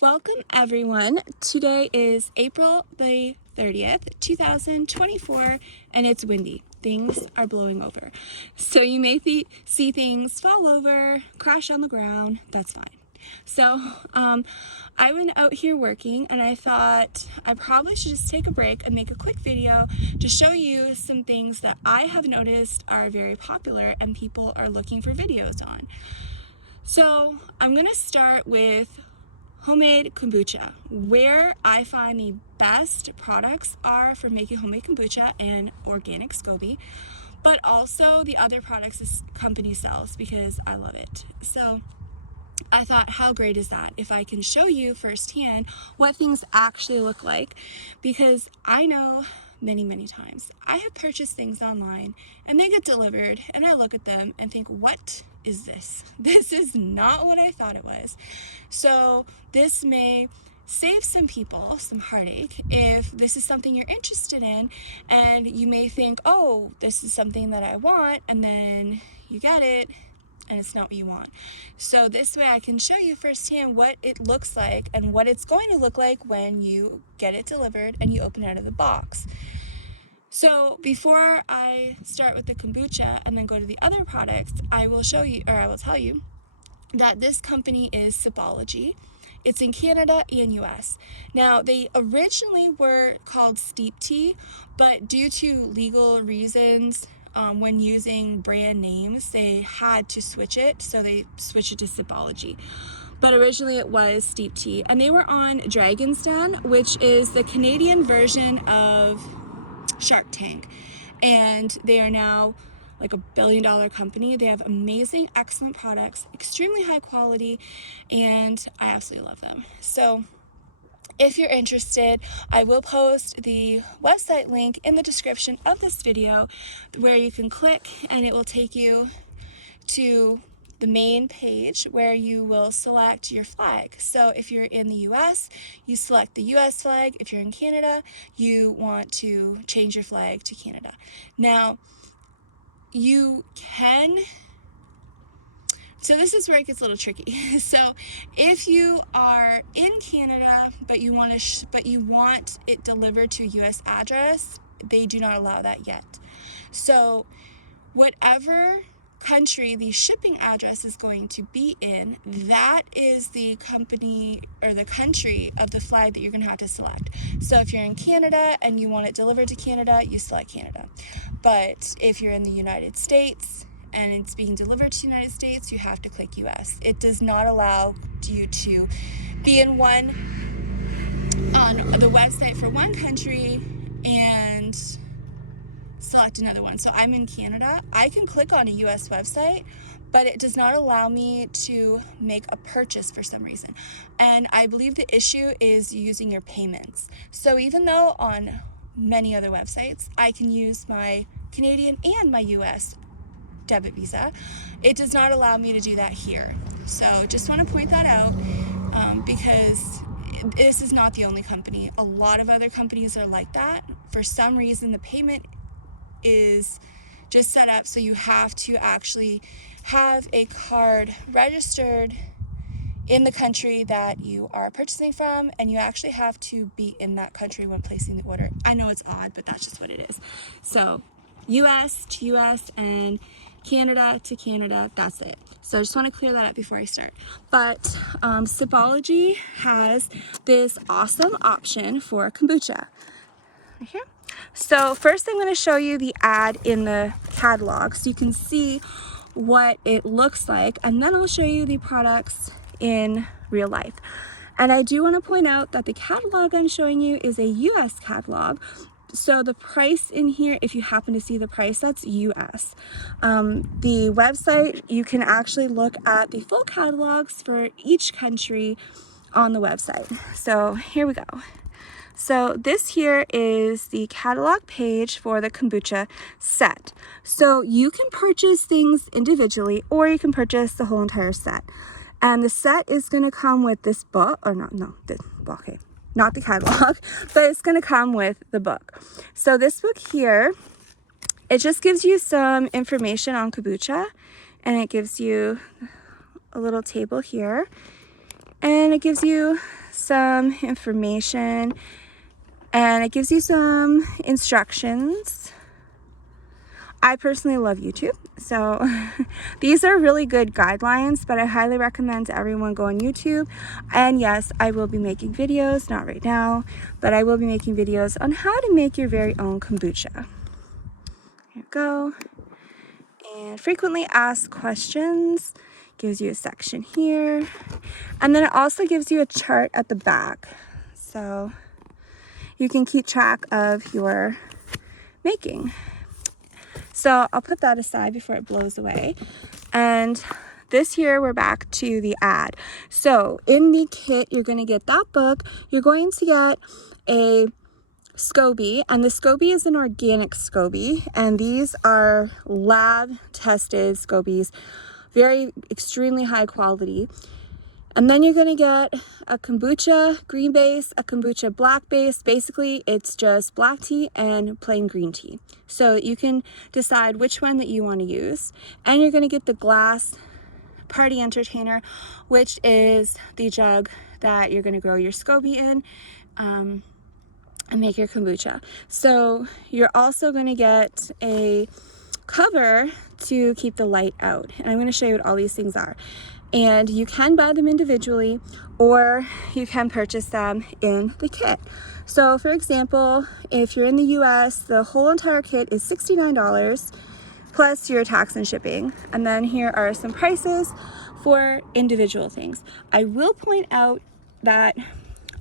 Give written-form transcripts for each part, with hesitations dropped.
Welcome everyone. Today is April the 30th, 2024, and it's windy. Things are blowing over. So you may see things fall over, crash on the ground. That's fine. So I went out here working and I thought I probably should just take a break and make a quick video to show you some things that I have noticed are very popular and people are looking for videos on. So I'm gonna start with homemade kombucha. Where I find the best products are for making homemade kombucha and organic SCOBY, but also the other products this company sells because I love it. So I thought, how great is that if I can show you firsthand what things actually look like, because I know many times I have purchased things online and they get delivered and I look at them and think, what is this? This is not what I thought it was. So this may save some people some heartache if this is something you're interested in, and you may think, oh, this is something that I want, and then you get it and it's not what you want. So this way I can show you firsthand what it looks like and what it's going to look like when you get it delivered and you open it out of the box. So before I start with the kombucha and then go to the other products, I will tell you that this company is Sipology. It's in Canada and US. Now, they originally were called Steep Tea, but due to legal reasons, when using brand names, they had to switch it, so they switched it to Sipology. But originally it was Steep Tea, and they were on Dragon's Den, which is the Canadian version of Shark Tank, and they are now like $1 billion company. They have amazing, excellent products, extremely high quality, and I absolutely love them. So if you're interested, I will post the website link in the description of this video where you can click and it will take you to the main page where you will select your flag. So if you're in the US, you select the US flag. If you're in Canada, you want to change your flag to Canada. Now, you can, so this is where it gets a little tricky. So if you are in Canada, but you want it delivered to a US address, they do not allow that yet. So whatever country the shipping address is going to be in, that is the company or the country of the flag that you're going to have to select. So if you're in Canada and you want it delivered to Canada, you select Canada. But if you're in the United States and it's being delivered to the United States, you have to click US. It does not allow you to be on the website for one country and select another one. So I'm in Canada. I can click on a US website, but it does not allow me to make a purchase for some reason. And I believe the issue is using your payments. So even though on many other websites I can use my Canadian and my US debit visa, it does not allow me to do that here. So just want to point that out because this is not the only company. A lot of other companies are like that. For some reason, the payment is just set up so you have to actually have a card registered in the country that you are purchasing from, and you actually have to be in that country when placing the order. I know it's odd, but that's just what it is. So US to US and Canada to Canada, that's it. So I just want to clear that up before I start. But Sipology has this awesome option for kombucha. Right here. So first I'm going to show you the ad in the catalog so you can see what it looks like, and then I'll show you the products in real life. And I do want to point out that the catalog I'm showing you is a US catalog. So the price in here, if you happen to see the price, that's US. The website, you can actually look at the full catalogs for each country on the website. So here we go. So this here is the catalog page for the kombucha set. So you can purchase things individually or you can purchase the whole entire set. And the set is going to come with this book, or not the catalog, but it's going to come with the book. So this book here, it just gives you some information on kombucha, and it gives you a little table here, and it gives you some information and it gives you some instructions. I personally love YouTube, so these are really good guidelines, but I highly recommend everyone go on YouTube. And yes, I will be making videos, not right now, but I will be making videos on how to make your very own kombucha. Here we go. And frequently asked questions, gives you a section here. And then it also gives you a chart at the back, so you can keep track of your making. So I'll put that aside before it blows away. And this here, we're back to the ad. So in the kit, you're going to get that book. You're going to get a SCOBY, and the SCOBY is an organic SCOBY, and these are lab tested SCOBYs, very extremely high quality. And then you're going to get a kombucha green base, a kombucha black base. Basically, it's just black tea and plain green tea. So you can decide which one that you want to use. And you're going to get the glass party entertainer, which is the jug that you're going to grow your SCOBY in and make your kombucha. So you're also going to get a cover to keep the light out. And I'm going to show you what all these things are. And you can buy them individually or you can purchase them in the kit. So for example, if you're in the US, the whole entire kit is $69 plus your tax and shipping. And then here are some prices for individual things. I will point out that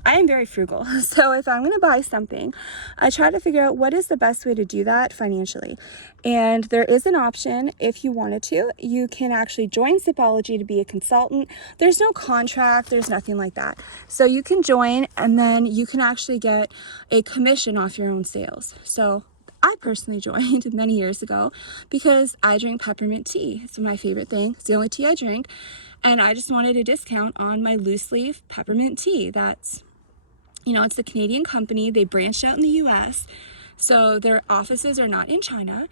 I am very frugal, so if I'm going to buy something, I try to figure out what is the best way to do that financially. And there is an option, if you wanted to, you can actually join Sipology to be a consultant. There's no contract, there's nothing like that. So you can join and then you can actually get a commission off your own sales. So I personally joined many years ago because I drink peppermint tea. It's my favorite thing. It's the only tea I drink. And I just wanted a discount on my loose leaf peppermint tea. That's, you know, it's a Canadian company. They branched out in the US, so their offices are not in China.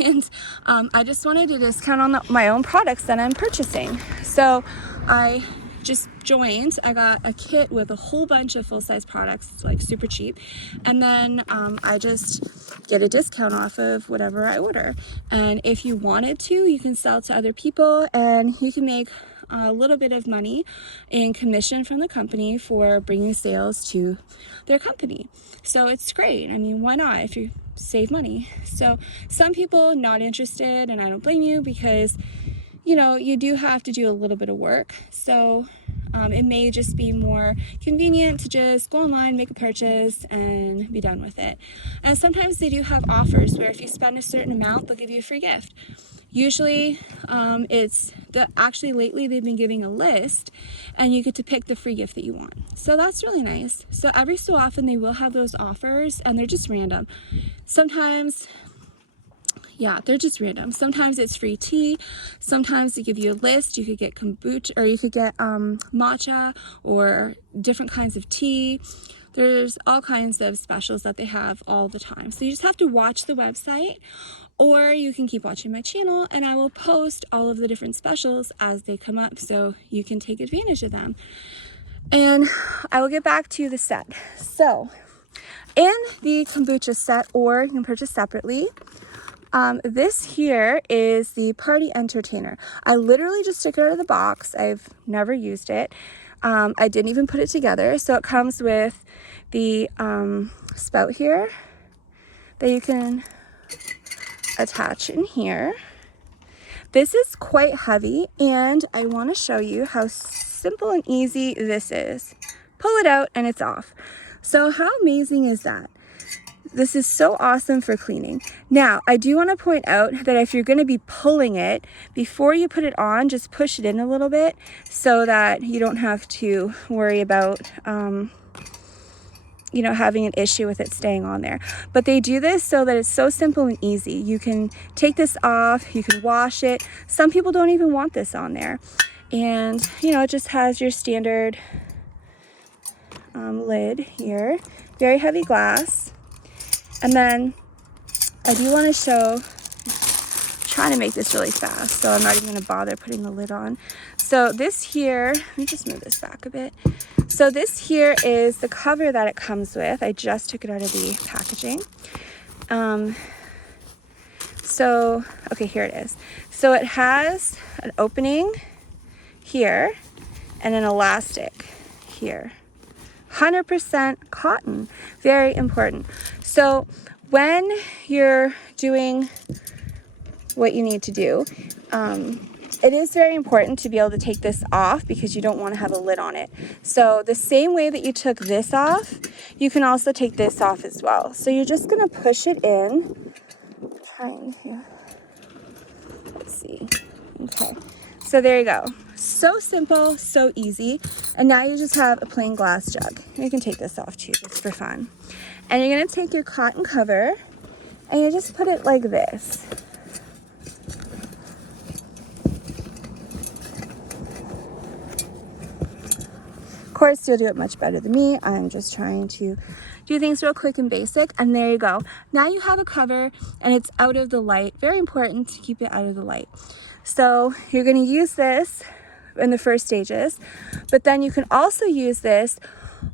And I just wanted a discount on my own products that I'm purchasing. So I just joined. I got a kit with a whole bunch of full-size products, like super cheap. And then I just get a discount off of whatever I order. And if you wanted to, you can sell to other people and you can make a little bit of money in commission from the company for bringing sales to their company. So it's great. I mean, why not if you save money? So some people not interested, and I don't blame you because, you know, you do have to do a little bit of work. So it may just be more convenient to just go online, make a purchase, and be done with it. And sometimes they do have offers where if you spend a certain amount, they'll give you a free gift. Usually actually lately they've been giving a list and you get to pick the free gift that you want. So that's really nice. So every so often they will have those offers and they're just random. Sometimes, yeah, they're just random. Sometimes it's free tea. Sometimes they give you a list. You could get kombucha or you could get matcha or different kinds of tea. There's all kinds of specials that they have all the time. So you just have to watch the website, or you can keep watching my channel and I will post all of the different specials as they come up so you can take advantage of them. And I will get back to the set. So in the kombucha set, or you can purchase separately, this here is the party entertainer. I literally just took it out of the box. I've never used it. I didn't even put it together. So it comes with the spout here that you can attach in here. This is quite heavy and I want to show you how simple and easy this is. Pull it out and it's off. So how amazing is that? This is so awesome for cleaning. Now, I do want to point out that if you're going to be pulling it, before you put it on, just push it in a little bit so that you don't have to worry about, you know, having an issue with it staying on there. But they do this so that it's so simple and easy. You can take this off, you can wash it. Some people don't even want this on there. And, you know, it just has your standard lid here. Very heavy glass. And then I do want to trying to make this really fast, so I'm not even going to bother putting the lid on. So this here, let me just move this back a bit. So this here is the cover that it comes with. I just took it out of the packaging. So, okay, here it is. So it has an opening here and an elastic here. 100% cotton, very important. So when you're doing what you need to do, it is very important to be able to take this off because you don't want to have a lid on it. So the same way that you took this off, you can also take this off as well. So you're just going to push it in. Trying here. Let's see. Okay. So there you go. So simple, so easy. And now you just have a plain glass jug. You can take this off too, just for fun. And you're going to take your cotton cover and you just put it like this. Of course, you'll do it much better than me. I'm just trying to do things real quick and basic. And there you go. Now you have a cover and it's out of the light. Very important to keep it out of the light. So you're going to use this in the first stages, but then you can also use this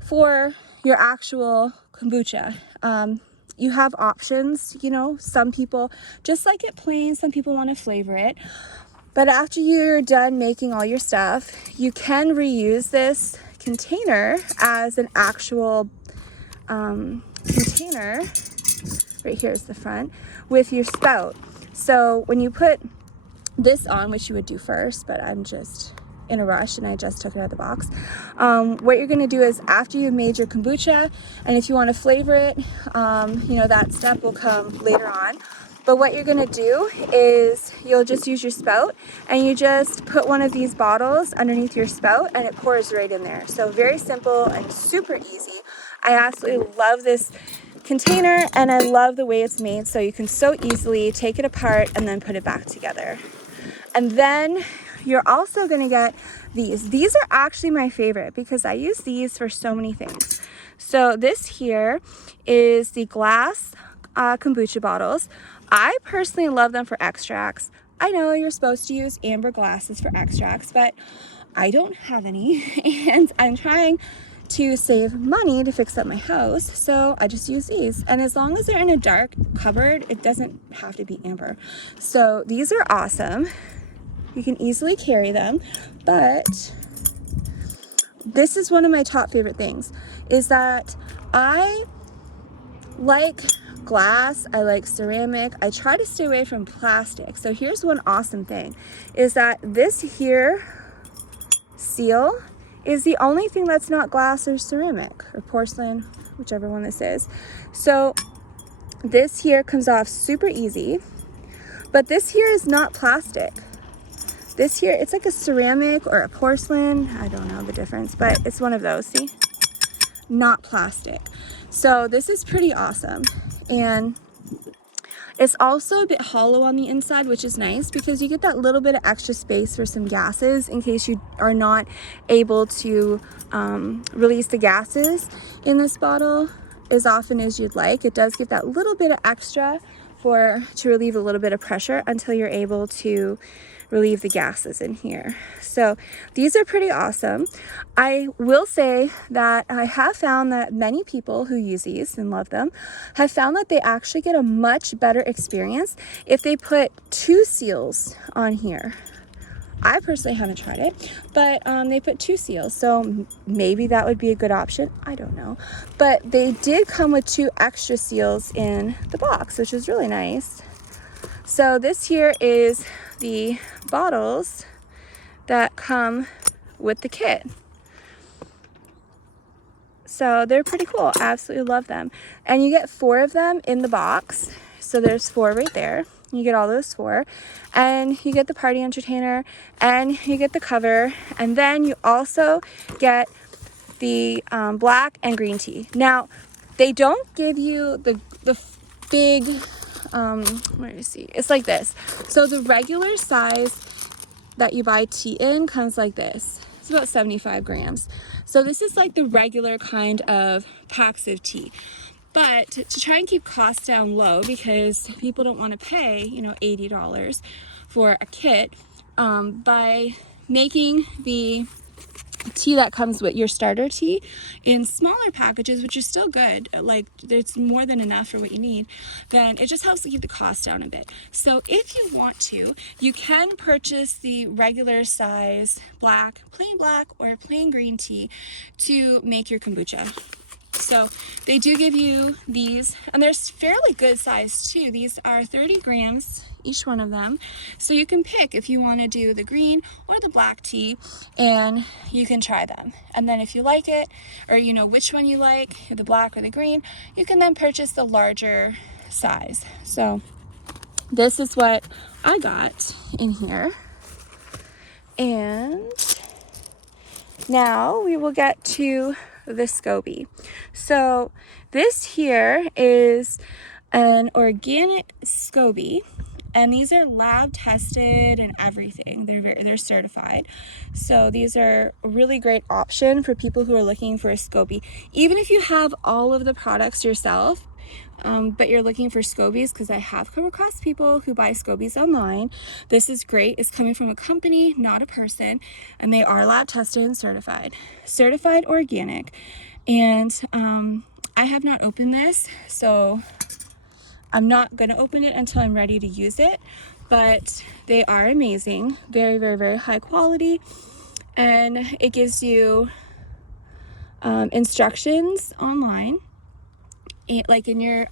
for your actual kombucha. You have options, you know, some people just like it plain, some people want to flavor it. But after you're done making all your stuff, you can reuse this container as an actual container. Right here is the front with your spout. So when you put this on, which you would do first, but I'm just in a rush and I just took it out of the box. What you're going to do is after you've made your kombucha, and if you want to flavor it, you know, that step will come later on. But what you're going to do is you'll just use your spout and you just put one of these bottles underneath your spout and it pours right in there. So very simple and super easy. I absolutely love this container and I love the way it's made, so you can so easily take it apart and then put it back together. And then you're also going to get these. These are actually my favorite because I use these for so many things. So this here is the glass kombucha bottles. I personally love them for extracts. I know you're supposed to use amber glasses for extracts, but I don't have any and I'm trying to save money to fix up my house, so I just use these. And as long as they're in a dark cupboard, it doesn't have to be amber. So these are awesome. You can easily carry them, but this is one of my top favorite things, is that I like glass, I like ceramic, I try to stay away from plastic. So here's one awesome thing, is that this here seal is the only thing that's not glass or ceramic or porcelain, whichever one this is. So this here comes off super easy, but this here is not plastic. This here, it's like a ceramic or a porcelain. I don't know the difference, but it's one of those, see? Not plastic. So this is pretty awesome. And it's also a bit hollow on the inside, which is nice because you get that little bit of extra space for some gases in case you are not able to release the gases in this bottle as often as you'd like. It does give that little bit of extra to relieve a little bit of pressure until you're able to relieve the gases in here. So these are pretty awesome. I will say that I have found that many people who use these and love them have found that they actually get a much better experience if they put 2 seals on here. I personally haven't tried it, but they put 2 seals, so maybe that would be a good option. I don't know. But they did come with 2 extra seals in the box, which is really nice. So this here is the bottles that come with the kit. So they're pretty cool. I absolutely love them. And you get 4 of them in the box. So there's 4 right there. You get all those 4. And you get the party entertainer and you get the cover. And then you also get the black and green tea. Now, they don't give you the big, where do you see? It's like this. So the regular size that you buy tea in comes like this. It's about 75 grams. So this is like the regular kind of packs of tea. But to try and keep costs down low, because people don't want to pay, you know, $80 for a kit, by making the tea that comes with your starter tea in smaller packages, which is still good, like it's more than enough for what you need, then it just helps to keep the cost down a bit. So if you want to, you can purchase the regular size black, plain black or plain green tea to make your kombucha. So they do give you these, and they're fairly good size too. These are 30 grams, each one of them. So you can pick if you want to do the green or the black tea, and you can try them. And then if you like it, or you know which one you like, the black or the green, you can then purchase the larger size. So this is what I got in here. And now we will get to the SCOBY. So this here is an organic SCOBY, and these are lab tested and everything. They're certified. So these are a really great option for people who are looking for a SCOBY. Even if you have all of the products yourself, but you're looking for SCOBYs, because I have come across people who buy SCOBYs online. This is great. It's coming from a company, not a person, and they are lab tested and certified organic. And I have not opened this, so I'm not going to open it until I'm ready to use it, but they are amazing. Very, very, very high quality, and it gives you instructions online, like in your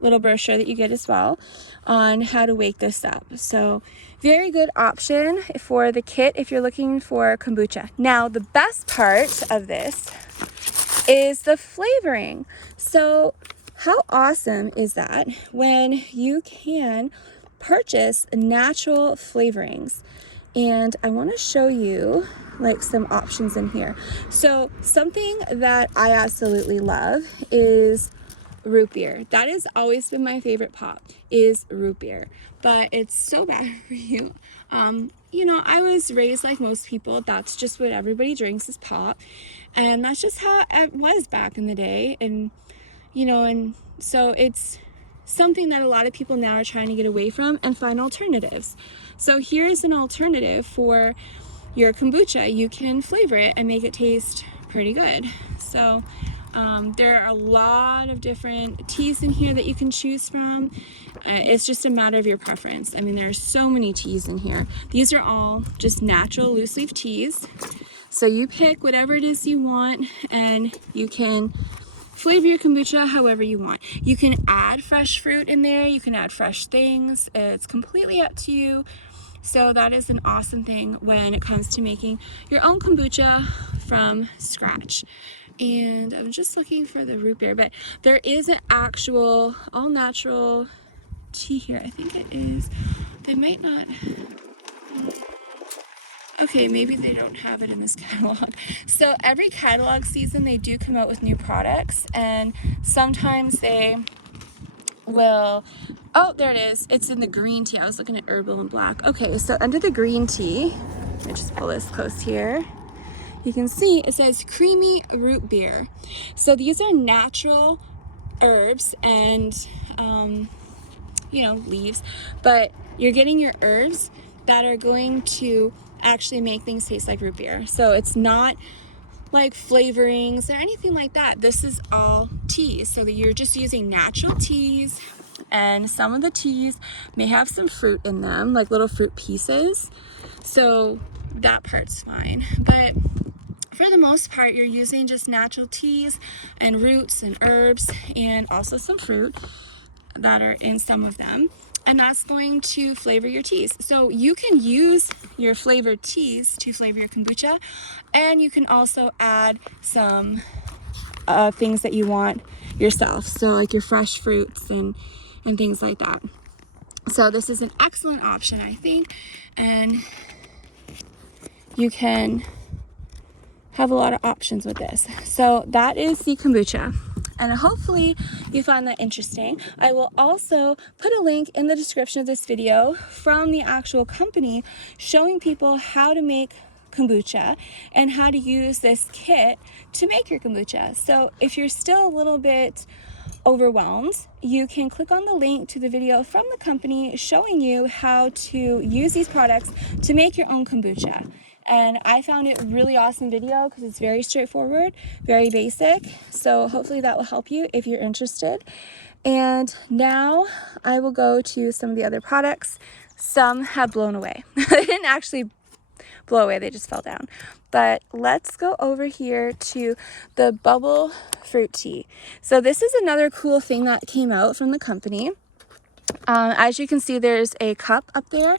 little brochure that you get as well, on how to wake this up. So very good option for the kit if you're looking for kombucha. Now the best part of this is the flavoring. So how awesome is that when you can purchase natural flavorings? And I want to show you like some options in here. So something that I absolutely love is root beer. That has always been my favorite pop, is root beer, but it's so bad for you. You know, I was raised like most people. That's just what everybody drinks is pop, and that's just how it was back in the day. And you know, and so it's something that a lot of people now are trying to get away from and find alternatives. So here's an alternative for your kombucha. You can flavor it and make it taste pretty good. So there are a lot of different teas in here that you can choose from. It's just a matter of your preference. I mean, there are so many teas in here. These are all just natural loose leaf teas. So you pick whatever it is you want, and you can flavor your kombucha however you want. You can add fresh fruit in there. You can add fresh things. It's completely up to you. So that is an awesome thing when it comes to making your own kombucha from scratch. And I'm just looking for the root beer, but there is an actual all natural tea here. I think it is. They might not. Okay, maybe they don't have it in this catalog. So every catalog season they do come out with new products, and sometimes they will, oh, there it is. It's in the green tea. I was looking at herbal and black. Okay, so under the green tea, let me just pull this close here. You can see it says creamy root beer. So these are natural herbs and, you know, leaves, but you're getting your herbs that are going to actually make things taste like root beer. So it's not like flavorings or anything like that. This is all teas, so that you're just using natural teas, and some of the teas may have some fruit in them, like little fruit pieces, so that part's fine. But for the most part, you're using just natural teas and roots and herbs, and also some fruit that are in some of them, and that's going to flavor your teas. So you can use your flavored teas to flavor your kombucha, and you can also add some things that you want yourself, so like your fresh fruits and things like that. So this is an excellent option, I think, and you can have a lot of options with this. So that is the kombucha, and hopefully you found that interesting. I will also put a link in the description of this video from the actual company showing people how to make kombucha and how to use this kit to make your kombucha. So if you're still a little bit overwhelmed, you can click on the link to the video from the company showing you how to use these products to make your own kombucha. And I found it a really awesome video because it's very straightforward, very basic. So hopefully that will help you if you're interested. And now I will go to some of the other products. Some have blown away. They didn't actually blow away, they just fell down. But let's go over here to the bubble fruit tea. So this is another cool thing that came out from the company. As you can see, there's a cup up there,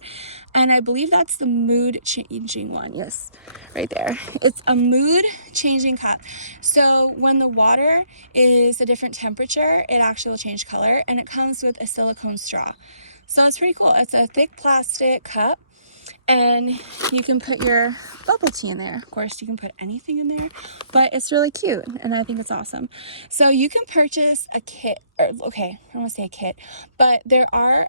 and I believe that's the mood changing one. Yes, right there. It's a mood changing cup. So when the water is a different temperature, it actually will change color, and it comes with a silicone straw. So it's pretty cool. It's a thick plastic cup, and you can put your bubble tea in there. Of course, you can put anything in there, but it's really cute, and I think it's awesome. So you can purchase a kit, or okay, I don't want to say a kit, but there are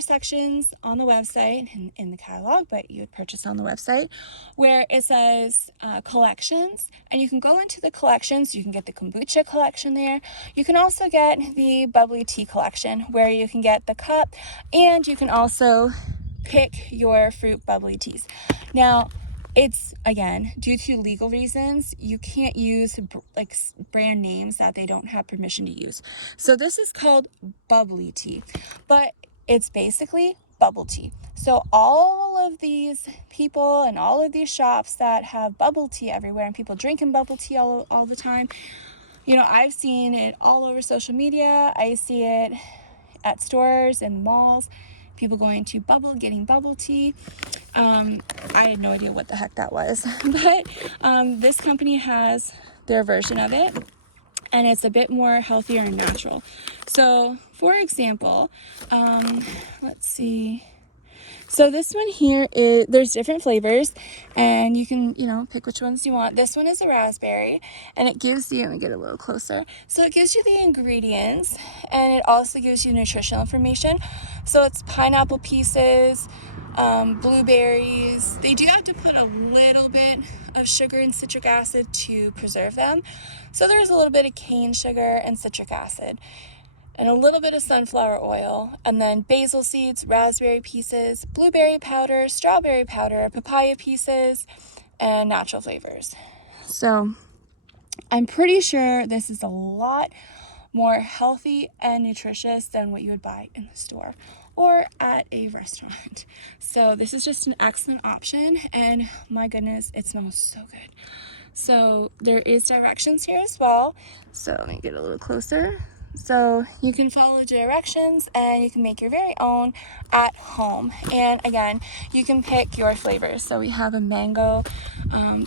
sections on the website and in the catalog, but you would purchase on the website where it says collections, and you can go into the collections. You can get the kombucha collection there. You can also get the bubbly tea collection where you can get the cup, and you can also pick your fruit bubbly teas. Now, it's, again, due to legal reasons, you can't use like brand names that they don't have permission to use. So this is called bubbly tea, but it's basically bubble tea. So all of these people and all of these shops that have bubble tea everywhere and people drinking bubble tea all the time, you know, I've seen it all over social media. I see it at stores and malls. People going to getting bubble tea. I had no idea what the heck that was, but this company has their version of it, and it's a bit more healthier and natural. So, for example, let's see. So this one here there's different flavors, and you can, pick which ones you want. This one is a raspberry, and it gives you, let me get a little closer. So it gives you the ingredients, and it also gives you nutritional information. So it's pineapple pieces, blueberries. They do have to put a little bit of sugar and citric acid to preserve them. So there's a little bit of cane sugar and citric acid, and a little bit of sunflower oil, and then basil seeds, raspberry pieces, blueberry powder, strawberry powder, papaya pieces, and natural flavors. So I'm pretty sure this is a lot more healthy and nutritious than what you would buy in the store or at a restaurant. So this is just an excellent option, and my goodness, it smells so good. So there is directions here as well. So let me get a little closer. So you can follow directions and you can make your very own at home. And again, you can pick your flavors. So we have a mango.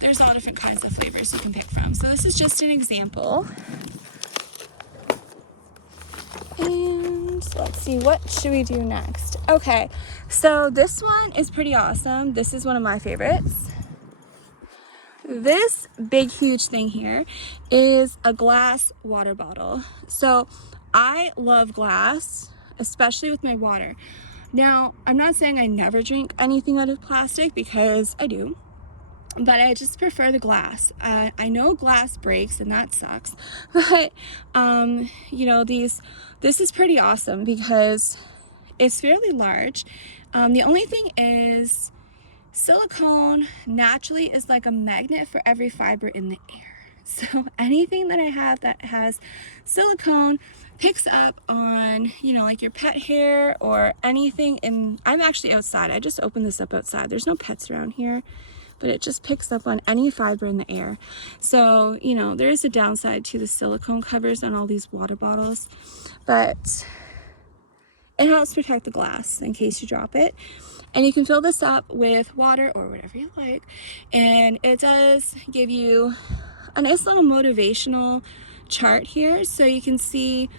There's all different kinds of flavors you can pick from. So this is just an example. And let's see, what should we do next? Okay, so this one is pretty awesome. This is one of my favorites. This big huge thing here is a glass water bottle. So I love glass, especially with my water. Now, I'm not saying I never drink anything out of plastic, because I do, but I just prefer the glass. I know glass breaks and that sucks, but this is pretty awesome because it's fairly large. The only thing is, silicone naturally is like a magnet for every fiber in the air. So anything that I have that has silicone picks up on, like your pet hair or anything. And I'm actually outside. I just opened this up outside. There's no pets around here, but it just picks up on any fiber in the air. So, there is a downside to the silicone covers on all these water bottles, but it helps protect the glass in case you drop it. And you can fill this up with water or whatever you like. And it does give you a nice little motivational chart here. So you can see,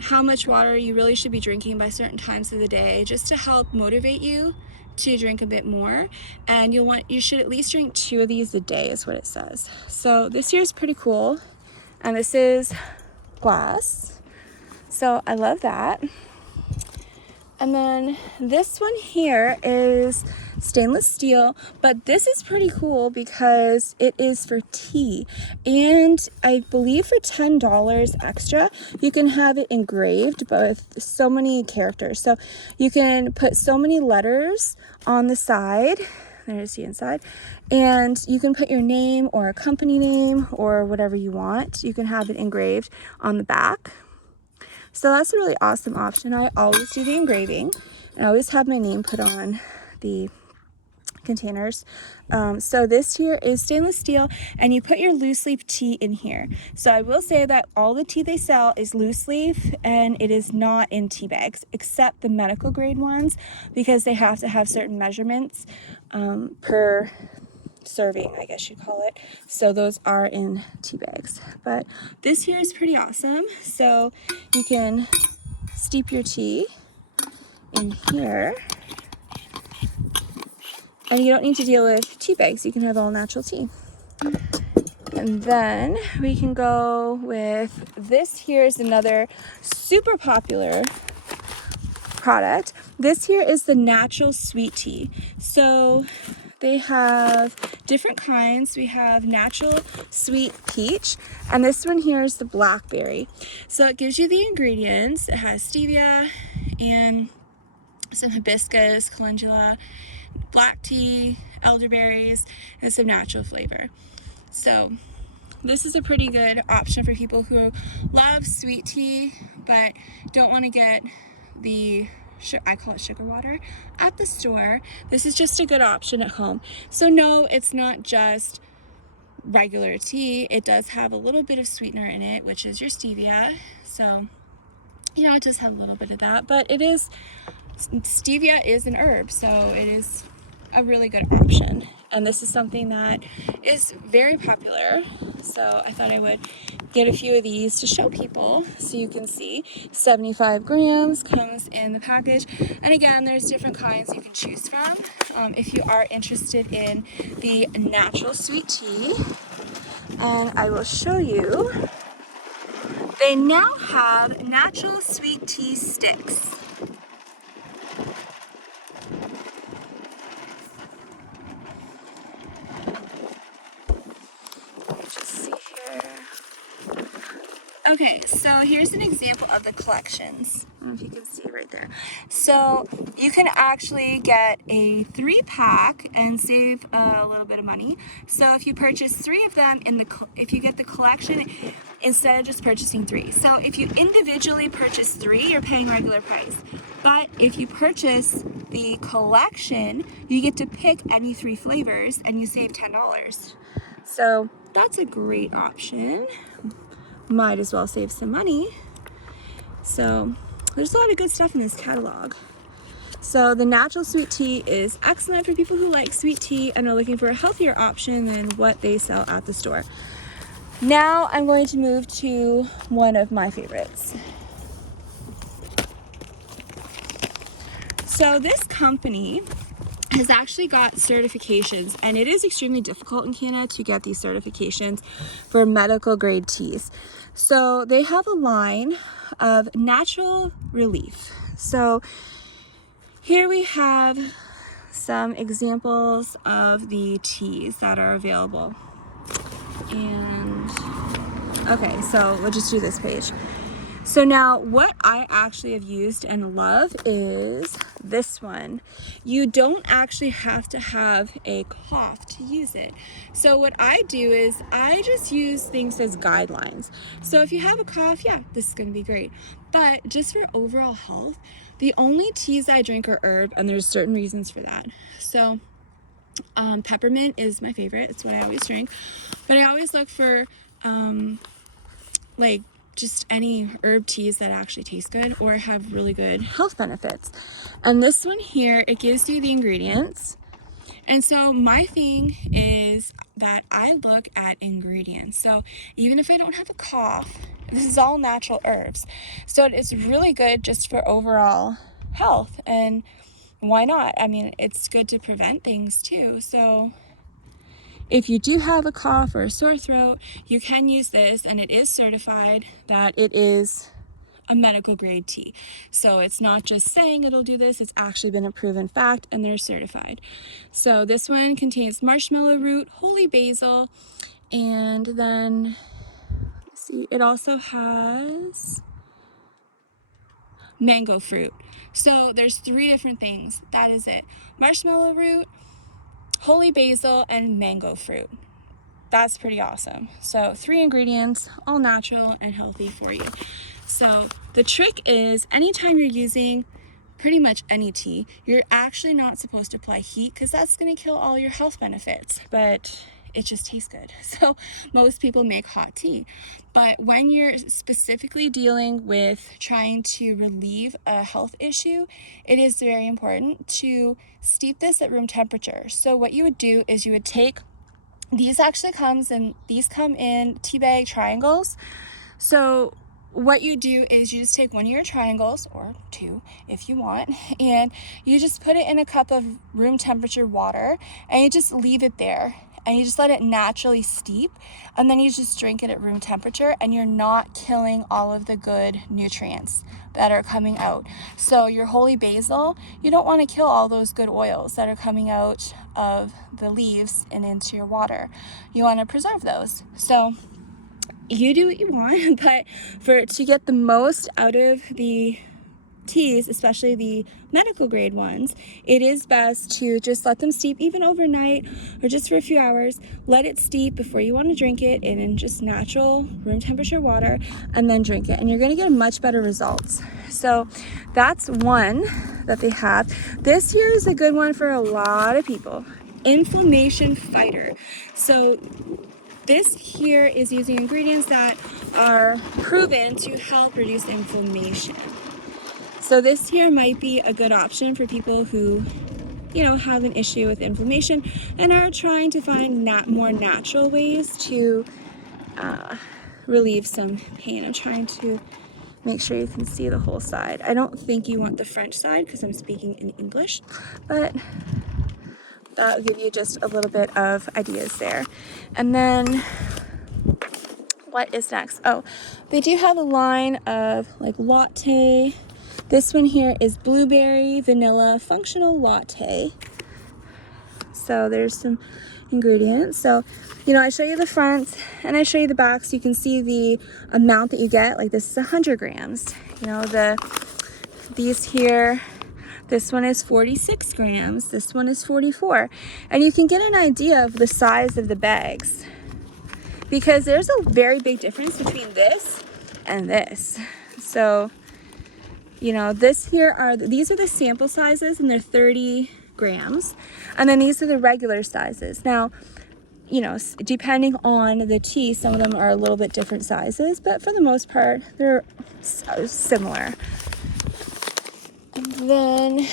how much water you really should be drinking by certain times of the day, just to help motivate you to drink a bit more. And you should at least drink 2 of these a day is what it says. So this here is pretty cool. And this is glass. So I love that. And then this one here is stainless steel, but this is pretty cool because it is for tea, and I believe for $10 extra you can have it engraved but with so many characters. So you can put so many letters on the side. There's the inside, and you can put your name or a company name or whatever you want. You can have it engraved on the back. So that's a really awesome option. I always do the engraving. I always have my name put on the containers. So this here is stainless steel, and you put your loose leaf tea in here. So I will say that all the tea they sell is loose leaf, and it is not in tea bags, except the medical grade ones, because they have to have certain measurements per serving, I guess you call it. So those are in tea bags. But this here is pretty awesome. So you can steep your tea in here, and you don't need to deal with tea bags. You can have all natural tea. And then we can go with this. Here's another super popular product. This here is the natural sweet tea. So they have different kinds. We have natural sweet peach, and this one here is the blackberry. So it gives you the ingredients. It has stevia and some hibiscus, calendula, black tea, elderberries, and some natural flavor. So this is a pretty good option for people who love sweet tea but don't want to get the, I call it sugar water, at the store. This is just a good option at home. So no, it's not just regular tea. It does have a little bit of sweetener in it, which is your stevia. So, you know, it does have a little bit of that, but it is, stevia is an herb, so it is a really good option. And this is something that is very popular, so I thought I would get a few of these to show people so you can see. 75 grams comes in the package, and again, there's different kinds you can choose from. If you are interested in the natural sweet tea, and I will show you, they now have natural sweet tea sticks. Okay, so here's an example of the collections. I don't know if you can see right there. So you can actually get a 3-pack and save a little bit of money. So if you purchase 3 of them if you get the collection instead of just purchasing 3. So if you individually purchase 3, you're paying regular price. But if you purchase the collection, you get to pick any 3 flavors and you save $10. So that's a great option. Might as well save some money. So there's a lot of good stuff in this catalog. So the natural sweet tea is excellent for people who like sweet tea and are looking for a healthier option than what they sell at the store. Now I'm going to move to one of my favorites. So this company has actually got certifications, and it is extremely difficult in Canada to get these certifications for medical grade teas. So they have a line of natural relief. So here we have some examples of the teas that are available. And okay, so we'll just do this page. So now what I actually have used and love is this one. You don't actually have to have a cough to use it. So what I do is I just use things as guidelines. So if you have a cough, yeah, this is going to be great. But just for overall health, the only teas I drink are herb, and there's certain reasons for that. So peppermint is my favorite. It's what I always drink. But I always look for like just any herb teas that actually taste good or have really good health benefits. And this one here, it gives you the ingredients. And so my thing is that I look at ingredients. So even if I don't have a cough, this is all natural herbs. So it's really good just for overall health. And why not? I mean, it's good to prevent things too. So if you do have a cough or a sore throat, you can use this, and it is certified that it is a medical grade tea. So it's not just saying it'll do this, it's actually been a proven fact and they're certified. So this one contains marshmallow root, holy basil, and then let's see, it also has mango fruit. So there's 3 different things. That is it. Marshmallow root, holy basil, and mango fruit. That's pretty awesome. So 3 ingredients, all natural and healthy for you. So the trick is anytime you're using pretty much any tea, you're actually not supposed to apply heat because that's going to kill all your health benefits, but it just tastes good. So most people make hot tea. But when you're specifically dealing with trying to relieve a health issue, it is very important to steep this at room temperature. So what you would do is you would take, these come in tea bag triangles. So what you do is you just take one of your triangles, or 2 if you want, and you just put it in a cup of room temperature water and you just leave it there and you just let it naturally steep, and then you just drink it at room temperature and you're not killing all of the good nutrients that are coming out. So your holy basil, you don't want to kill all those good oils that are coming out of the leaves and into your water. You want to preserve those. So you do what you want, but to get the most out of the teas, especially the medical grade ones, it is best to just let them steep even overnight or just for a few hours. Let it steep before you want to drink it in just natural room temperature water, and then drink it, and you're going to get much better results. So that's one that they have. This here is a good one for a lot of people. Inflammation fighter. So this here is using ingredients that are proven to help reduce inflammation. So this here might be a good option for people who, have an issue with inflammation and are trying to find more natural ways to relieve some pain. I'm trying to make sure you can see the whole side. I don't think you want the French side because I'm speaking in English, but that'll give you just a little bit of ideas there. And then what is next? Oh, they do have a line of like latte. This one here is blueberry vanilla functional latte. So there's some ingredients. So, I show you the front and I show you the back so you can see the amount that you get. Like this is 100 grams. These here, this one is 46 grams. This one is 44. And you can get an idea of the size of the bags, because there's a very big difference between this and this. So, these are the sample sizes, and they're 30 grams. And then these are the regular sizes. Now, depending on the tea, some of them are a little bit different sizes, but for the most part, they're similar. And then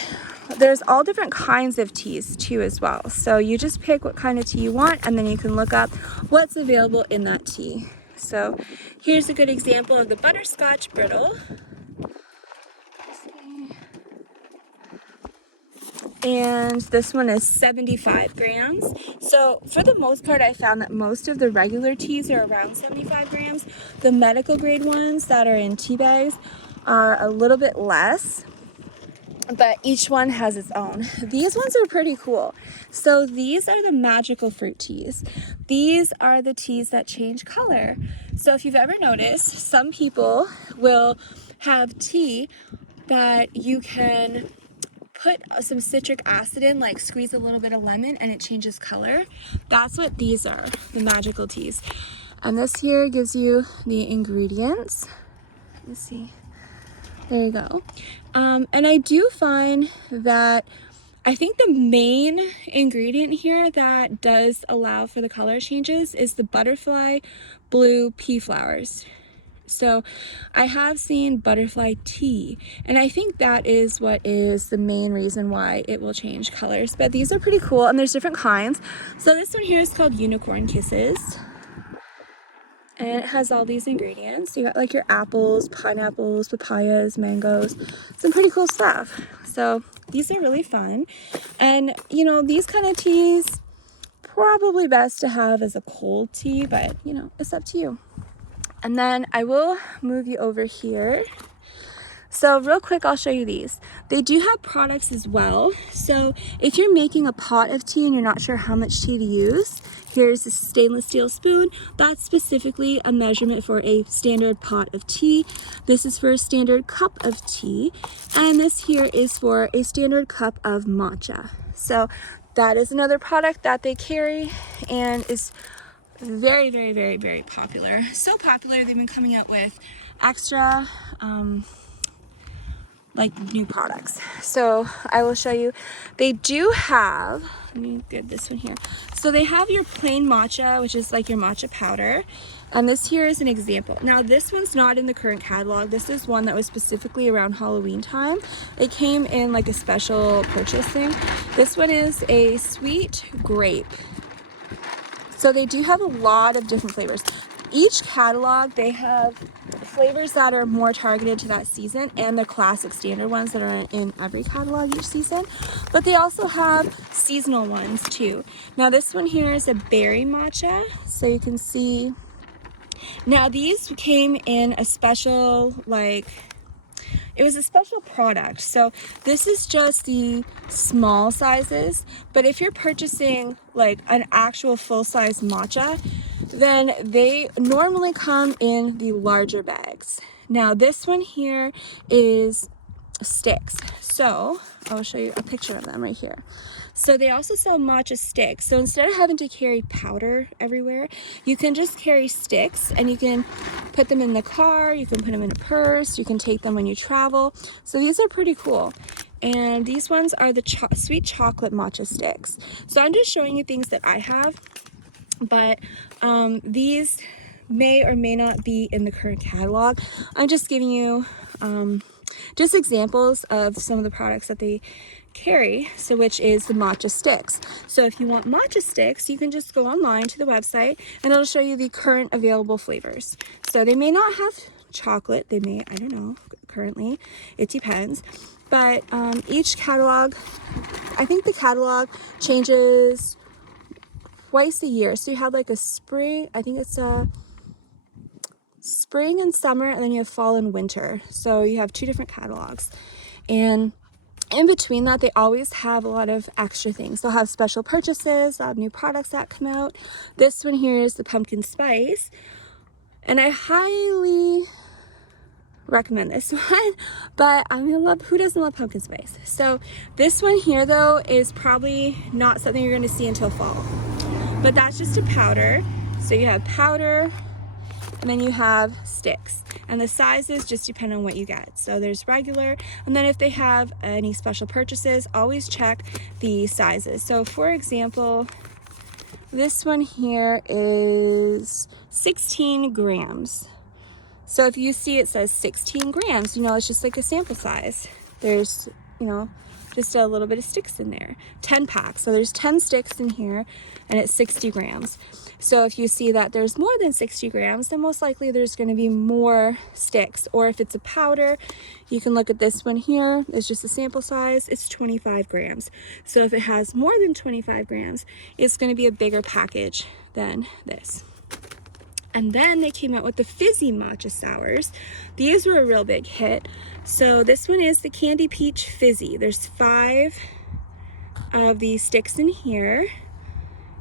there's all different kinds of teas too as well. So you just pick what kind of tea you want, and then you can look up what's available in that tea. So here's a good example of the butterscotch brittle. And this one is 75 grams. So for the most part, I found that most of the regular teas are around 75 grams. The medical grade ones that are in tea bags are a little bit less, but each one has its own. These ones are pretty cool. So these are the magical fruit teas. These are the teas that change color. So if you've ever noticed, some people will have tea that you can put some citric acid in, like squeeze a little bit of lemon, and it changes color. That's what these are, the magical teas. And this here gives you the ingredients. Let's see. There you go. And I do find that I think the main ingredient here that does allow for the color changes is the butterfly blue pea flowers. So I have seen butterfly tea, and I think that is what is the main reason why it will change colors. But these are pretty cool, and there's different kinds. So this one here is called Unicorn Kisses, and it has all these ingredients. You got like your apples, pineapples, papayas, mangoes, some pretty cool stuff. So these are really fun. And these kind of teas, probably best to have as a cold tea, but it's up to you. And then I will move you over here So real quick, I'll show you these. They do have products as well. So if you're making a pot of tea and you're not sure how much tea to use, here's a stainless steel spoon. That's specifically a measurement for a standard pot of tea. This is for a standard cup of tea. And this here is for a standard cup of matcha. So that is another product that they carry and is very, very, very, very popular. So popular, they've been coming out with extra like new products. So I will show you. They do have, let me get this one here. So they have your plain matcha, which is like your matcha powder. And this here is an example. Now this one's not in the current catalog. This is one that was specifically around Halloween time. It came in like a special purchase thing. This one is a sweet grape. So they do have a lot of different flavors. Each catalog, they have flavors that are more targeted to that season and the classic standard ones that are in every catalog each season. But they also have seasonal ones too. Now this one here is a berry matcha. So you can see, now these came in a special, like, it was a special product. So this is just the small sizes, but if you're purchasing like an actual full-size matcha, then they normally come in the larger bags. Now this one here is sticks. So I'll show you a picture of them right here. So they also sell matcha sticks. So instead of having to carry powder everywhere, you can just carry sticks and you can put them in the car, you can put them in a purse, you can take them when you travel. So these are pretty cool. And these ones are the sweet chocolate matcha sticks. So I'm just showing you things that I have, but these may or may not be in the current catalog. I'm just giving you just examples of some of the products that they carry, so which is the matcha sticks. So if you want matcha sticks, you can just go online to the website and it'll show you the current available flavors. So they may not have chocolate, they may, I don't know, currently, it depends. But each catalog, I think the catalog changes twice a year. So you have like a spring, I think it's a spring and summer, and then you have fall and winter. So you have two different catalogs. And in between that, they always have a lot of extra things. They'll have special purchases, they'll have new products that come out. This one here is the pumpkin spice. And I highly recommend this one, but I'm gonna love, who doesn't love pumpkin spice? So this one here though is probably not something you're gonna see until fall. But that's just a powder. So you have powder, and then you have sticks, and the sizes just depend on what you get. So there's regular, and then if they have any special purchases, always check the sizes. So for example, this one here is 16 grams. So if you see it says 16 grams, you know, it's just like a sample size. There's, you know, just a little bit of sticks in there. 10 packs, so there's 10 sticks in here, and it's 60 grams. So if you see that there's more than 60 grams, then most likely there's going to be more sticks. Or if it's a powder, you can look at this one here. It's just a sample size. It's 25 grams. So if it has more than 25 grams, it's going to be a bigger package than this. And then they came out with the fizzy matcha sours. These were a real big hit. So this one is the Candy Peach Fizzy. There's 5 of these sticks in here.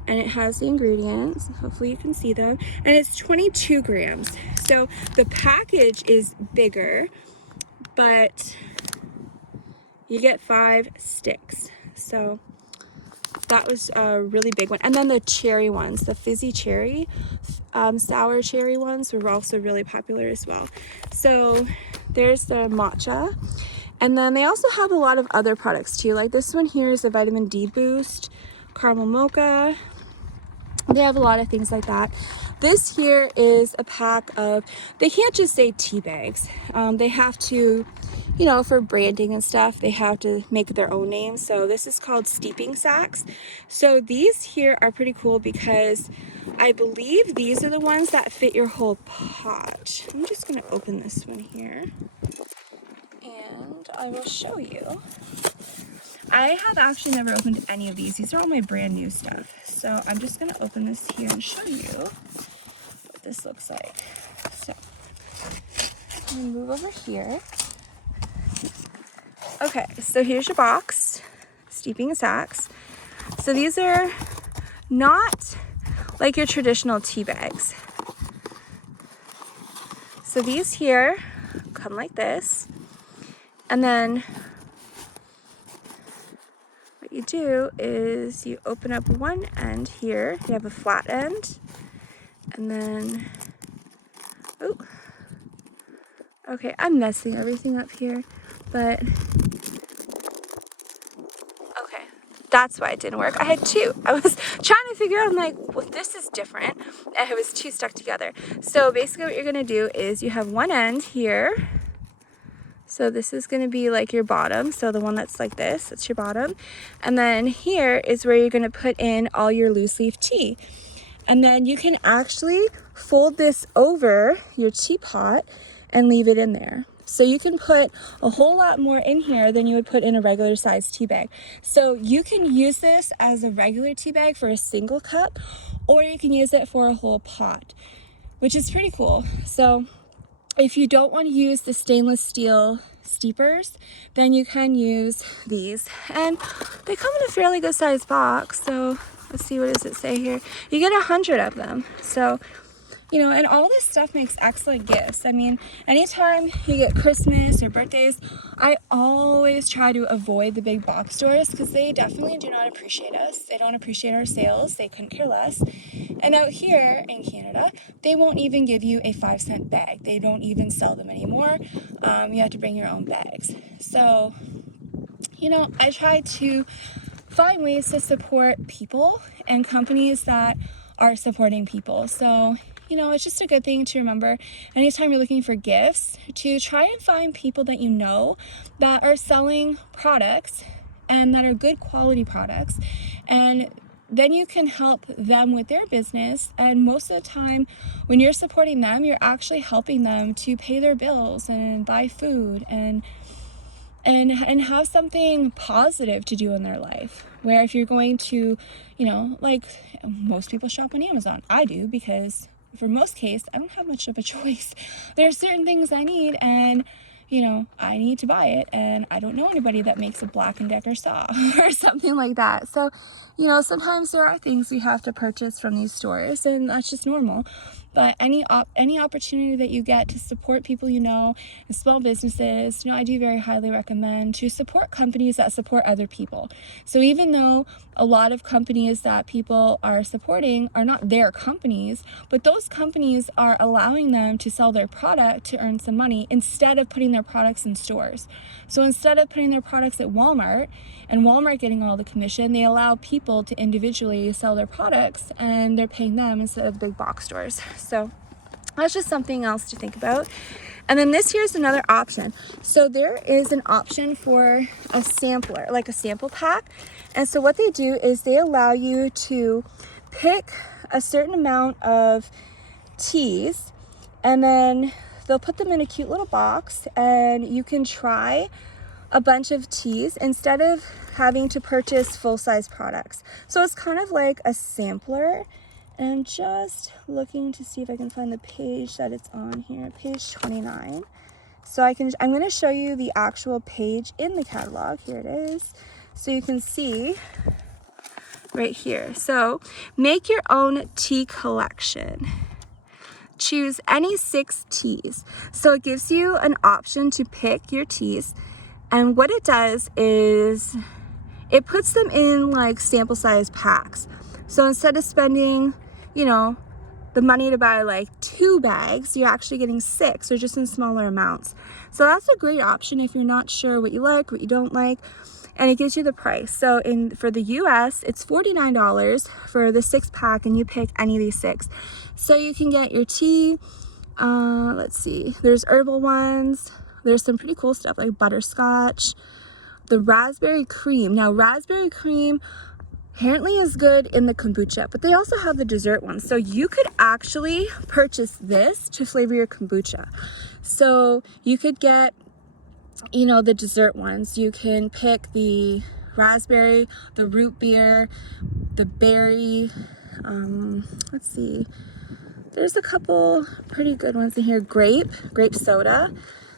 And it has the ingredients, hopefully you can see them, and it's 22 grams. So the package is bigger, but you get 5 sticks. So that was a really big one. And then the cherry ones, the fizzy cherry, sour cherry ones were also really popular as well. So there's the matcha. And then they also have a lot of other products too. Like this one here is a vitamin D boost, caramel mocha. They have a lot of things like that. This here is a pack of, they can't just say tea bags. They have to, you know, for branding and stuff, they have to make their own name. So this is called steeping sacks. So these here are pretty cool because I believe these are the ones that fit your whole pot. I'm just gonna open this one here and I will show you. I have actually never opened any of these. These are all my brand new stuff. So I'm just gonna open this here and show you what this looks like. So I'm gonna move over here. Okay, so here's your box, steeping sacks. So these are not like your traditional tea bags. So these here come like this, and then what you do is you open up one end here. You have a flat end, and then, oh, okay, I'm messing everything up here, but okay, that's why it didn't work. I had two. I was trying to figure out, I'm like, well, this is different, and it was two stuck together. So basically what you're gonna do is you have one end here. So this is going to be like your bottom. So the one that's like this, that's your bottom. And then here is where you're going to put in all your loose leaf tea. And then you can actually fold this over your teapot and leave it in there. So you can put a whole lot more in here than you would put in a regular size tea bag. So you can use this as a regular tea bag for a single cup, or you can use it for a whole pot, which is pretty cool. So if you don't want to use the stainless steel steepers, then you can use these. And they come in a fairly good sized box. So let's see, what does it say here? You get 100 of them. So, you know, and all this stuff makes excellent gifts. I mean, anytime you get Christmas or birthdays, I always try to avoid the big box stores because they definitely do not appreciate us. They don't appreciate our sales. They couldn't care less. And out here in Canada, they won't even give you a 5-cent bag. They don't even sell them anymore. You have to bring your own bags. So, you know, I try to find ways to support people and companies that are supporting people. So, you know, it's just a good thing to remember anytime you're looking for gifts to try and find people that you know that are selling products and that are good quality products, and then you can help them with their business. And most of the time when you're supporting them, you're actually helping them to pay their bills and buy food and have something positive to do in their life. Where if you're going to, you know, like most people shop on Amazon. I do, because for most case, I don't have much of a choice. There are certain things I need, and you know, I need to buy it, and I don't know anybody that makes a Black & Decker saw or something like that. So, you know, sometimes there are things we have to purchase from these stores, and that's just normal. But any opportunity that you get to support people you know and small businesses, you know, I do very highly recommend to support companies that support other people. So even though a lot of companies that people are supporting are not their companies, but those companies are allowing them to sell their product to earn some money instead of putting their products in stores. So instead of putting their products at Walmart and Walmart getting all the commission, they allow people to individually sell their products, and they're paying them instead of the big box stores. So that's just something else to think about. And then this here's another option. So there is an option for a sampler, like a sample pack. And so what they do is they allow you to pick a certain amount of teas, and then they'll put them in a cute little box, and you can try a bunch of teas instead of having to purchase full-size products. So it's kind of like a sampler. And I'm just looking to see if I can find the page that it's on here, page 29. So I'm going to show you the actual page in the catalog. Here it is. So you can see right here. So make your own tea collection. Choose any 6 teas. So it gives you an option to pick your teas. And what it does is it puts them in like sample size packs. So instead of spending, you know, the money to buy like 2 bags, you're actually getting 6, or just in smaller amounts. So that's a great option if you're not sure what you like, what you don't like, and it gives you the price. So for the US, it's $49 for the 6-pack, and you pick any of these 6. So you can get your tea, let's see, there's herbal ones, there's some pretty cool stuff like butterscotch, the raspberry cream. Now raspberry cream apparently is good in the kombucha, but they also have the dessert ones. So you could actually purchase this to flavor your kombucha. So you could get, you know, the dessert ones. You can pick the raspberry, the root beer, the berry, let's see, there's a couple pretty good ones in here. Grape soda.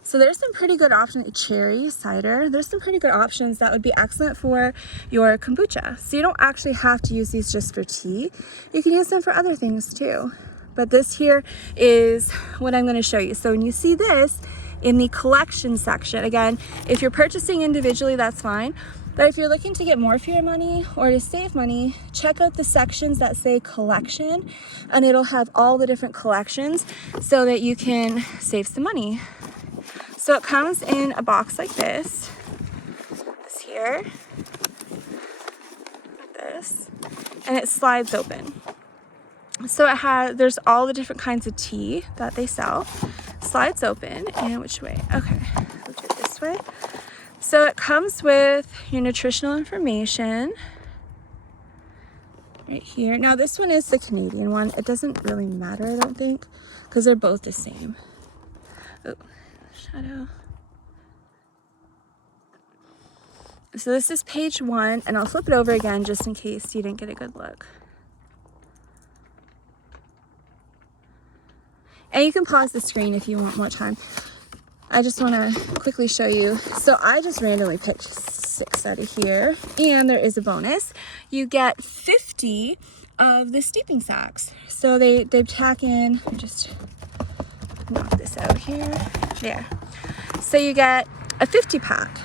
So there's some pretty good options. Cherry cider, there's some pretty good options that would be excellent for your kombucha. So you don't actually have to use these just for tea. You can use them for other things too. But this here is what I'm going to show you. So when you see this in the collection section, again, if you're purchasing individually, that's fine. But if you're looking to get more for your money or to save money, check out the sections that say collection, and it'll have all the different collections so that you can save some money. So it comes in a box like this here, like this, and it slides open. So there's all the different kinds of tea that they sell. Slides open, and which way? Okay, let's do it this way. So it comes with your nutritional information right here. Now this one is the Canadian one. It doesn't really matter, I don't think, because they're both the same. Oh, shadow. So this is page 1, and I'll flip it over again just in case you didn't get a good look. And you can pause the screen if you want more time. I just want to quickly show you. So I just randomly picked 6 out of here, and there is a bonus. You get 50 of the steeping sacks. So they tack in, just knock this out here, there. So you get a 50 pack.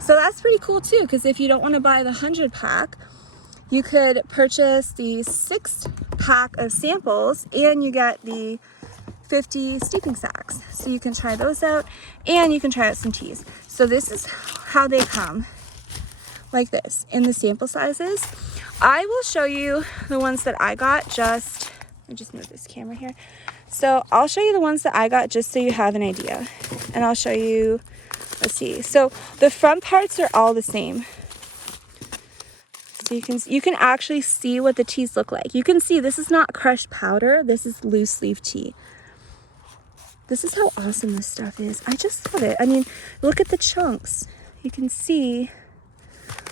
So that's pretty cool too, because if you don't want to buy the 100 pack, you could purchase the 6 pack of samples, and you get the 50 steeping sacks. So you can try those out, and you can try out some teas. So this is how they come, like this, in the sample sizes. I will show you the ones that I got. Let me just move this camera here. So I'll show you the ones that I got just so you have an idea. And I'll show you, let's see. So the front parts are all the same. So you can actually see what the teas look like. You can see this is not crushed powder. This is loose leaf tea. This is how awesome this stuff is. I just love it. I mean, look at the chunks. You can see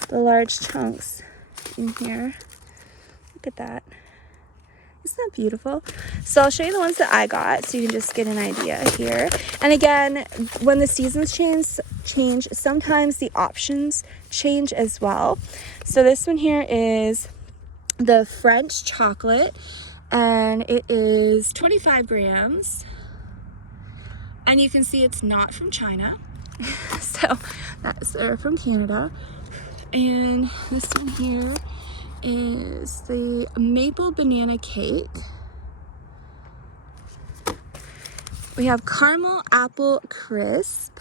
the large chunks in here. Look at that. Isn't that beautiful? So I'll show you the ones that I got so you can just get an idea here. And again, when the seasons change, sometimes the options change as well. So this one here is the French chocolate, and it is 25 grams. And you can see it's not from China. So they're from Canada. And this one here is the maple banana cake. We have caramel apple crisp.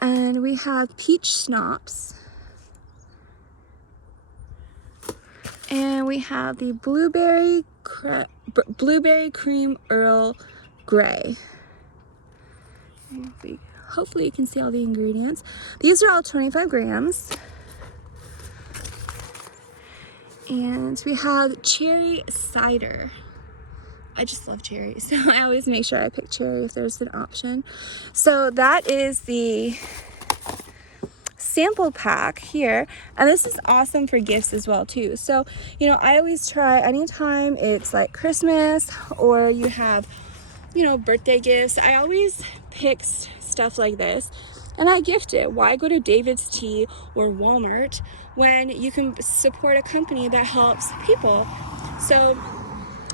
And we have peach schnapps. And we have the blueberry cream Earl Grey. Hopefully you can see all the ingredients. These are all 25 grams. And we have cherry cider. I just love cherry, so I always make sure I pick cherry if there's an option. So that is the sample pack here, and this is awesome for gifts as well too. So I always try, anytime it's like Christmas or you have birthday gifts, I always pick stuff like this and I gift it. Why go to David's Tea or Walmart when you can support a company that helps people? So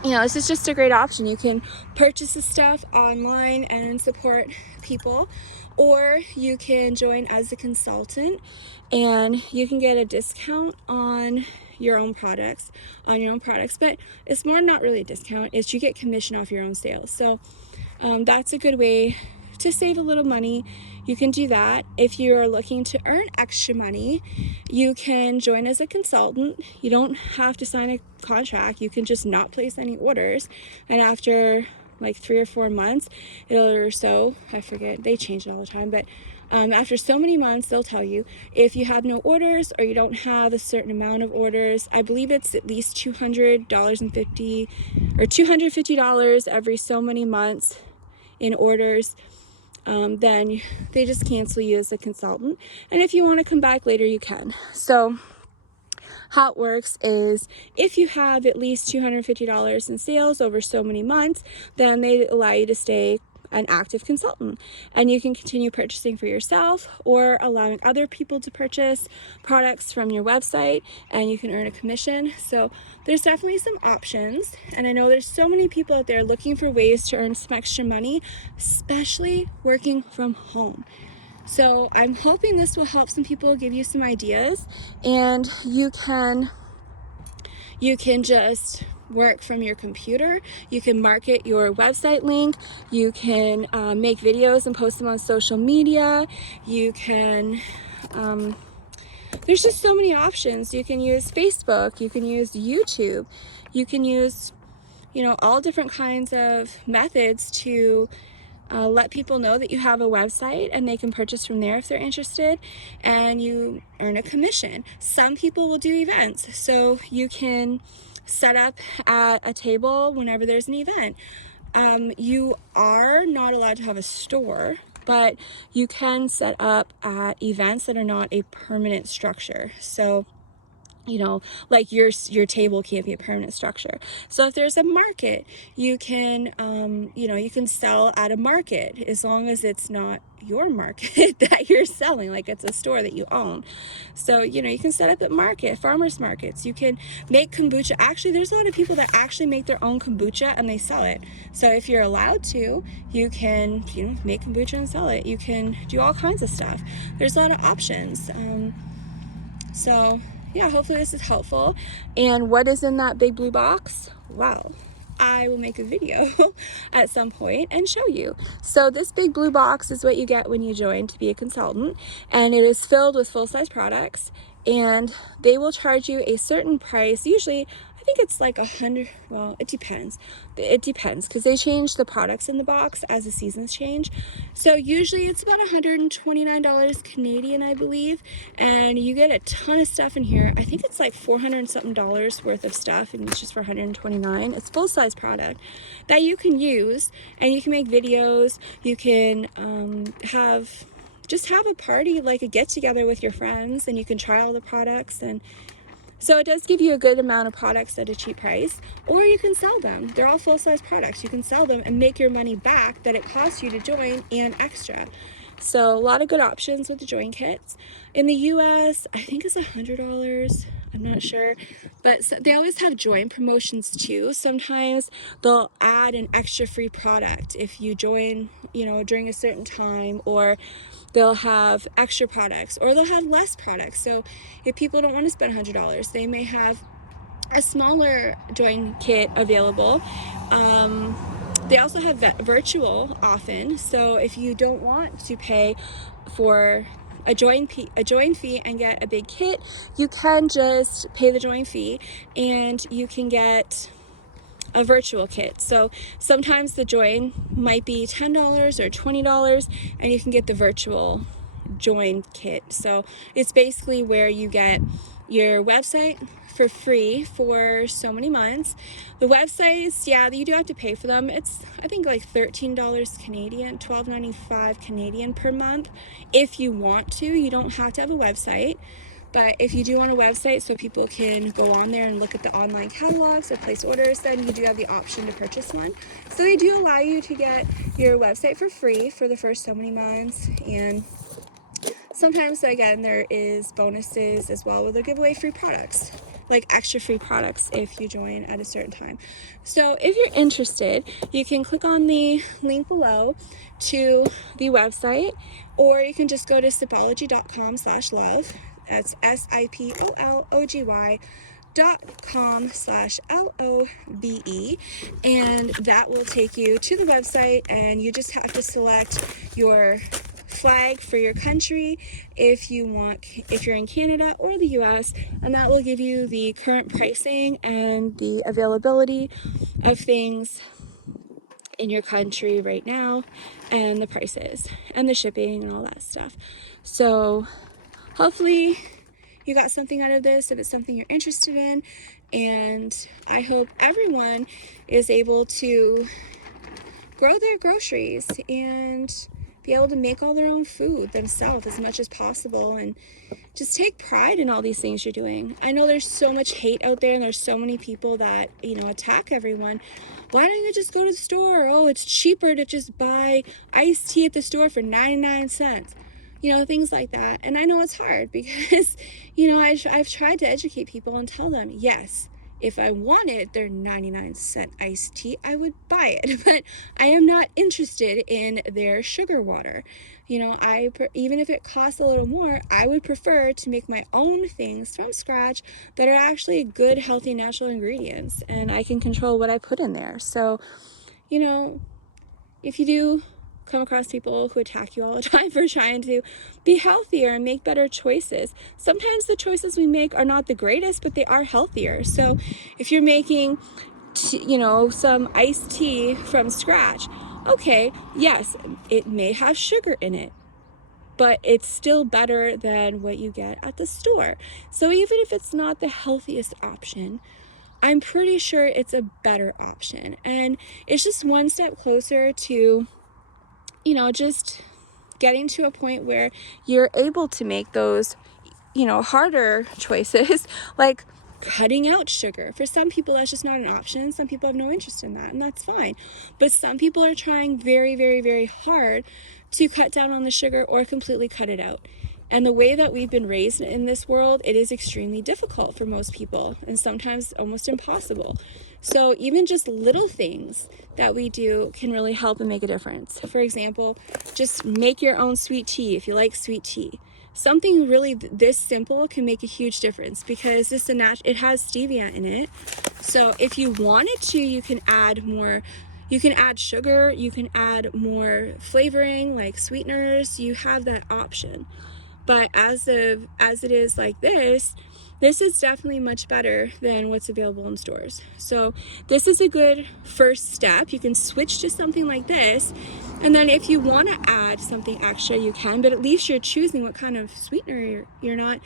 this is just a great option. You can purchase the stuff online and support people, or you can join as a consultant and you can get a discount on your own products, but it's more not really a discount, it's you get commission off your own sales. So that's a good way to save a little money. You can do that. If you're looking to earn extra money, you can join as a consultant. You don't have to sign a contract. You can just not place any orders, and after like 3 or 4 months, or so, I forget, they change it all the time, but after so many months, they'll tell you if you have no orders or you don't have a certain amount of orders. I believe it's at least $250 or $250 every so many months in orders. Then they just cancel you as a consultant, and if you want to come back later, you can. So how it works is if you have at least $250 in sales over so many months, then they allow you to stay an active consultant, and you can continue purchasing for yourself or allowing other people to purchase products from your website, and you can earn a commission. So there's definitely some options, and I know there's so many people out there looking for ways to earn some extra money, especially working from home. So I'm hoping this will help some people, give you some ideas, and you can just work from your computer. You can market your website link. You can make videos and post them on social media. You can, there's just so many options. You can use Facebook. You can use YouTube. You can use, all different kinds of methods to let people know that you have a website, and they can purchase from there if they're interested, and you earn a commission. Some people will do events, so you can set up at a table whenever there's an event. You are not allowed to have a store, but you can set up at events that are not a permanent structure. So like your table can't be a permanent structure. So if there's a market, you can, you can sell at a market, as long as it's not your market that you're selling, like it's a store that you own. So, you can set up at farmers markets. You can make kombucha. Actually, there's a lot of people that actually make their own kombucha and they sell it. So if you're allowed to, you can, make kombucha and sell it. You can do all kinds of stuff. There's a lot of options. So yeah, hopefully this is helpful. And what is in that big blue box? Well, I will make a video at some point and show you. So this big blue box is what you get when you join to be a consultant, and it is filled with full-size products, and they will charge you a certain price. Usually I think it's like $100. Well, it depends because they change the products in the box as the seasons change. So usually it's about $129 Canadian, I believe, and you get a ton of stuff in here. I think it's like $400 and something worth of stuff, and it's just for $129. It's full-size product that you can use, and you can make videos. You can have a party, like a get-together with your friends, and you can try all the products. And so it does give you a good amount of products at a cheap price, or you can sell them. They're all full-size products. You can sell them and make your money back that it costs you to join and extra. So a lot of good options with the join kits. In the US, I think it's $100. I'm not sure, but they always have join promotions too. Sometimes they'll add an extra free product if you join, during a certain time, or they'll have extra products, or they'll have less products. So if people don't want to spend $100, they may have a smaller join kit available. They also have virtual often. So if you don't want to pay for a join fee and get a big kit, you can just pay the join fee and you can get a virtual kit. So sometimes the join might be $10 or $20, and you can get the virtual join kit. So it's basically where you get your website for free for so many months. The websites, yeah, you do have to pay for them. It's, I think, like $13 Canadian, $12.95 Canadian per month. If you want to, you don't have to have a website. But if you do want a website so people can go on there and look at the online catalogs or place orders, then you do have the option to purchase one. So they do allow you to get your website for free for the first so many months. And sometimes, again, there is bonuses as well, where they'll give away free products, like extra free products if you join at a certain time. So if you're interested, you can click on the link below to the website, or you can just go to sipology.com/love. That's SIPOLOGY.com/LOVE, and that will take you to the website, and you just have to select your flag for your country if you're in Canada or the US, and that will give you the current pricing and the availability of things in your country right now, and the prices and the shipping and all that stuff. So hopefully you got something out of this, if it's something you're interested in, and I hope everyone is able to grow their groceries and be able to make all their own food themselves as much as possible, and just take pride in all these things you're doing. I know there's so much hate out there, and there's so many people that, attack everyone. Why don't you just go to the store? Oh, it's cheaper to just buy iced tea at the store for 99 cents. Things like that. And I know it's hard because, I've tried to educate people and tell them, yes, if I wanted their 99-cent iced tea, I would buy it, but I am not interested in their sugar water. Even if it costs a little more, I would prefer to make my own things from scratch that are actually good, healthy, natural ingredients, and I can control what I put in there. So, if you do come across people who attack you all the time for trying to be healthier and make better choices, sometimes the choices we make are not the greatest, but they are healthier. So if you're making some iced tea from scratch, okay, yes, it may have sugar in it, but it's still better than what you get at the store. So even if it's not the healthiest option, I'm pretty sure it's a better option, and it's just one step closer to just getting to a point where you're able to make those, harder choices, like cutting out sugar. For some people, that's just not an option. Some people have no interest in that, and that's fine. But some people are trying very, very, very hard to cut down on the sugar or completely cut it out. And the way that we've been raised in this world, it is extremely difficult for most people, and sometimes almost impossible. So even just little things that we do can really help and make a difference. For example, just make your own sweet tea if you like sweet tea. Something really this simple can make a huge difference because it has stevia in it. So if you wanted to, you can add more. You can add sugar, you can add more flavoring like sweeteners. You have that option. But as it is like this is definitely much better than what's available in stores. So this is a good first step. You can switch to something like this, and then if you want to add something extra, you can, but at least you're choosing what kind of sweetener you're not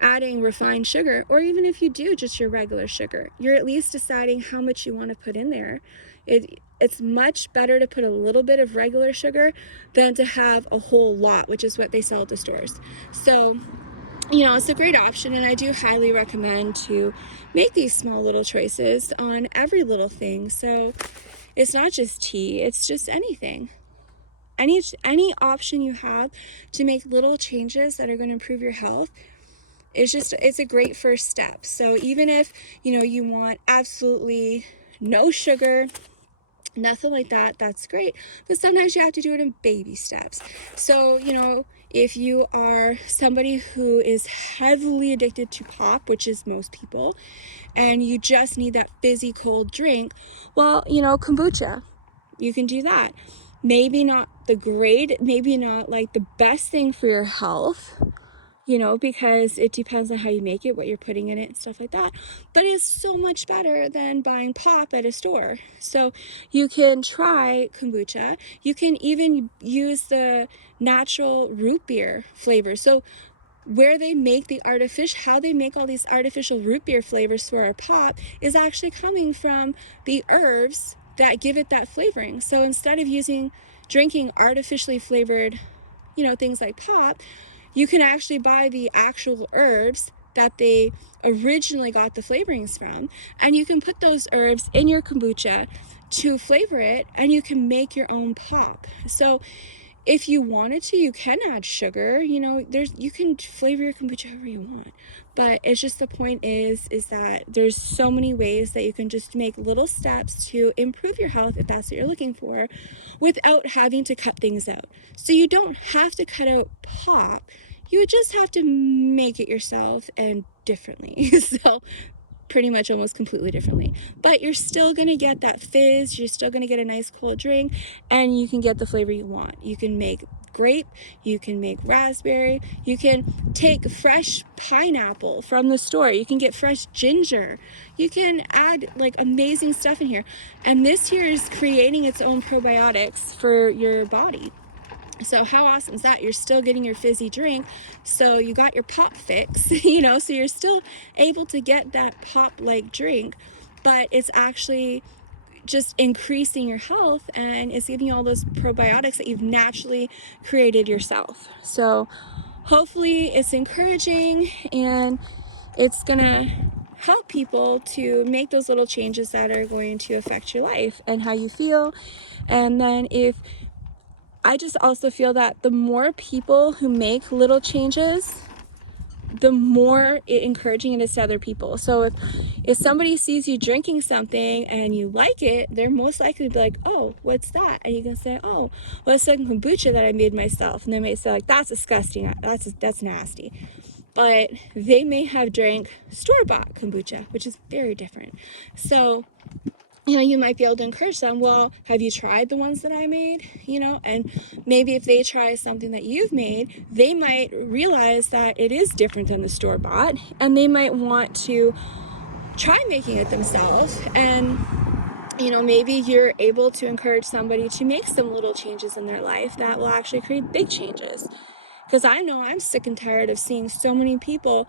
adding refined sugar, or even if you do just your regular sugar, you're at least deciding how much you want to put in there. It's much better to put a little bit of regular sugar than to have a whole lot, which is what they sell at the stores. So, it's a great option, and I do highly recommend to make these small little choices on every little thing. So it's not just tea, it's just anything. Any option you have to make little changes that are going to improve your health, it's a great first step. So even if, you want absolutely no sugar, nothing like that, that's great. But sometimes you have to do it in baby steps. So, if you are somebody who is heavily addicted to pop, which is most people, and you just need that fizzy cold drink, well, kombucha, you can do that. Maybe not maybe not like the best thing for your health, because it depends on how you make it, what you're putting in it and stuff like that. But it's so much better than buying pop at a store. So you can try kombucha. You can even use the natural root beer flavor. So how they make all these artificial root beer flavors for our pop is actually coming from the herbs that give it that flavoring. So instead of drinking artificially flavored, things like pop, you can actually buy the actual herbs that they originally got the flavorings from, and you can put those herbs in your kombucha to flavor it, and you can make your own pop. So if you wanted to, you can add sugar, you can flavor your kombucha however you want. But it's just, the point is that there's so many ways that you can just make little steps to improve your health, if that's what you're looking for, without having to cut things out. So you don't have to cut out pop. You just have to make it yourself, and differently. So pretty much almost completely differently. But you're still going to get that fizz, you're still going to get a nice cold drink, and you can get the flavor you want. You can make grape, you can make raspberry, you can take fresh pineapple from the store, you can get fresh ginger, you can add like amazing stuff in here. And this here is creating its own probiotics for your body. So how awesome is that? You're still getting your fizzy drink, so you got your pop fix, so you're still able to get that pop-like drink, but it's actually just increasing your health, and it's giving you all those probiotics that you've naturally created yourself. So hopefully it's encouraging, and it's gonna help people to make those little changes that are going to affect your life and how you feel. And then I just also feel that the more people who make little changes, the more encouraging it is to other people. So if somebody sees you drinking something and you like it, they're most likely to be like, oh, what's that? And you can say, oh, well, it's some kombucha that I made myself. And they may say like, that's disgusting, that's nasty. But they may have drank store-bought kombucha, which is very different. So you might be able to encourage them, well, have you tried the ones that I made? And maybe if they try something that you've made, they might realize that it is different than the store-bought, and they might want to try making it themselves. And maybe you're able to encourage somebody to make some little changes in their life that will actually create big changes. Because I know I'm sick and tired of seeing so many people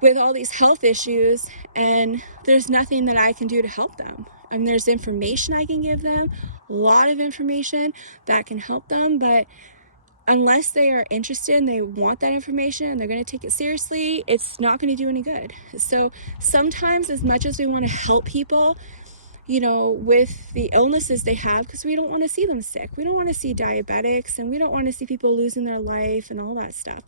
with all these health issues, and there's nothing that I can do to help them. There's information I can give them, a lot of information that can help them, but unless they are interested and they want that information and they're going to take it seriously, it's not going to do any good. So sometimes, as much as we want to help people, with the illnesses they have, because we don't want to see them sick. We don't want to see diabetics, and we don't want to see people losing their life and all that stuff.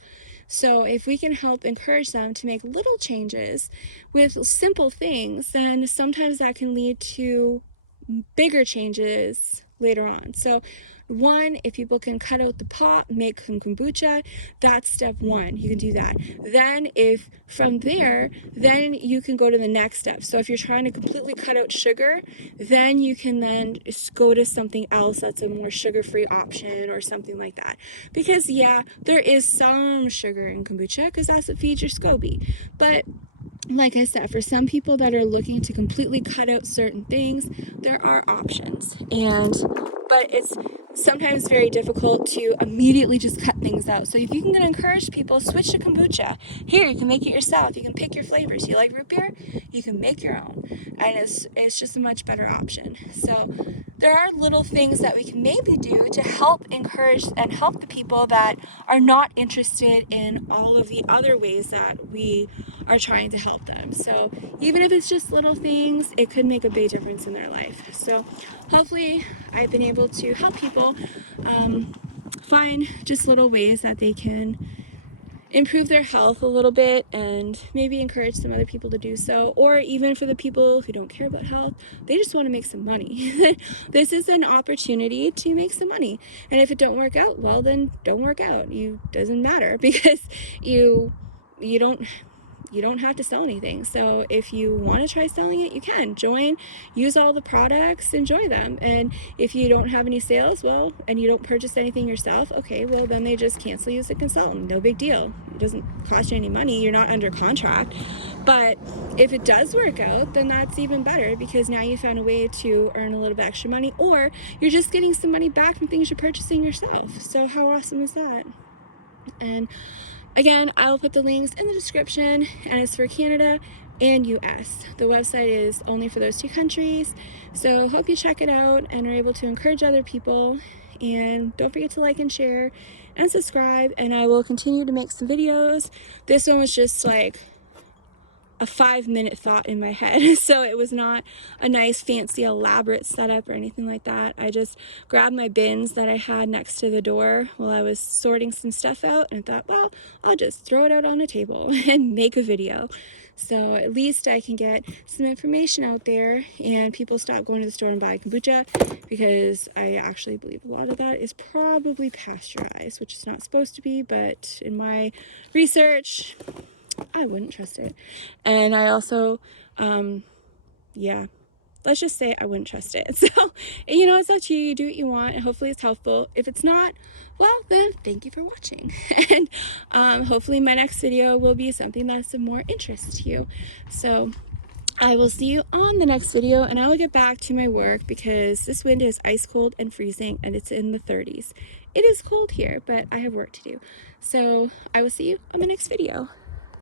So if we can help encourage them to make little changes with simple things, then sometimes that can lead to bigger changes later on. So one, if people can cut out the pot, make some kombucha, that's step one. You can do that. Then from there, then you can go to the next step. So if you're trying to completely cut out sugar, then you can then go to something else that's a more sugar-free option or something like that. Because yeah, there is some sugar in kombucha because that's what feeds your SCOBY. But like I said, for some people that are looking to completely cut out certain things, there are options. But it's sometimes very difficult to immediately just cut things out. So if you can encourage people, switch to kombucha. Here, you can make it yourself. You can pick your flavors. You like root beer? You can make your own. And it's just a much better option. So there are little things that we can maybe do to help encourage and help the people that are not interested in all of the other ways that we are trying to help them. So even if it's just little things, it could make a big difference in their life. So hopefully I've been able to help people find just little ways that they can improve their health a little bit, and maybe encourage some other people to do so. Or even for the people who don't care about health, they just want to make some money. This is an opportunity to make some money, and if it don't work out, well, then don't work out. Doesn't matter, because you don't have to sell anything. So if you want to try selling it, you can join, use all the products, enjoy them. And if you don't have any sales, well, and you don't purchase anything yourself, okay, well, then they just cancel you as a consultant. No big deal. It doesn't cost you any money. You're not under contract. But if it does work out, then that's even better, because now you found a way to earn a little bit extra money, or you're just getting some money back from things you're purchasing yourself. So how awesome is that? And again, I'll put the links in the description, and it's for Canada and US. The website is only for those two countries. So hope you check it out and are able to encourage other people. And don't forget to like and share and subscribe, and I will continue to make some videos. This one was just like a 5-minute thought in my head, so it was not a nice fancy elaborate setup or anything like that. I just grabbed my bins that I had next to the door while I was sorting some stuff out, and thought, well, I'll just throw it out on a table and make a video. So at least I can get some information out there, and people stop going to the store and buy kombucha, because I actually believe a lot of that is probably pasteurized, which is not supposed to be, but in my research, I wouldn't trust it. And I also, yeah, let's just say I wouldn't trust it. So, it's up to you. You do what you want, and hopefully it's helpful. If it's not, well, then thank you for watching. And hopefully my next video will be something that's of more interest to you. So I will see you on the next video, and I will get back to my work, because this wind is ice cold and freezing, and it's in the 30s. It is cold here, but I have work to do. So I will see you on the next video.